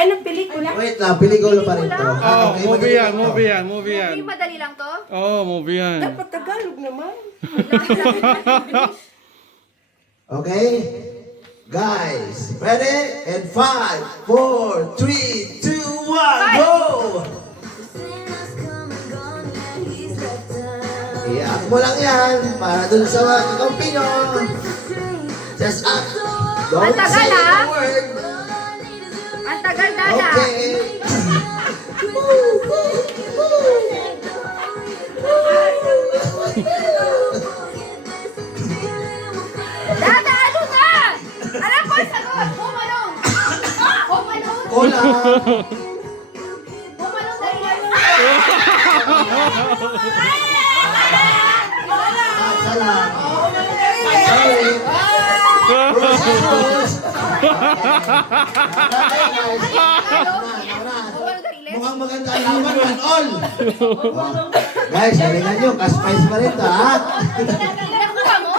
Ay, ng pelikula. Wait lang, pelikula pa rin to. Oh, Okay, movie yan, madali lang to. movie yan, movie yan. Hindi madali lang to? Oo, movie yan. Dapat Tagalog naman. Okay? Guys, ready? And 5, 4, 3, 2, 1, go! Iyak mo lang yan para dun sa mga kakampi nyo. Just up. Don't Ang tagal, say ha? the word. Ang tagal, Dada. Okay. Dada, ano na? Alam ko, sagot. Home Alone. Home Alone. Hola. Home Alone dahil yan. Asa lang. Sorry. Bruce. Okay, guys. Home Alone dahil yan. Mukhang maganda ang laban, man all. Guys, galingan nyo. Ka-spice pa rin to, ha? Nakuha mo?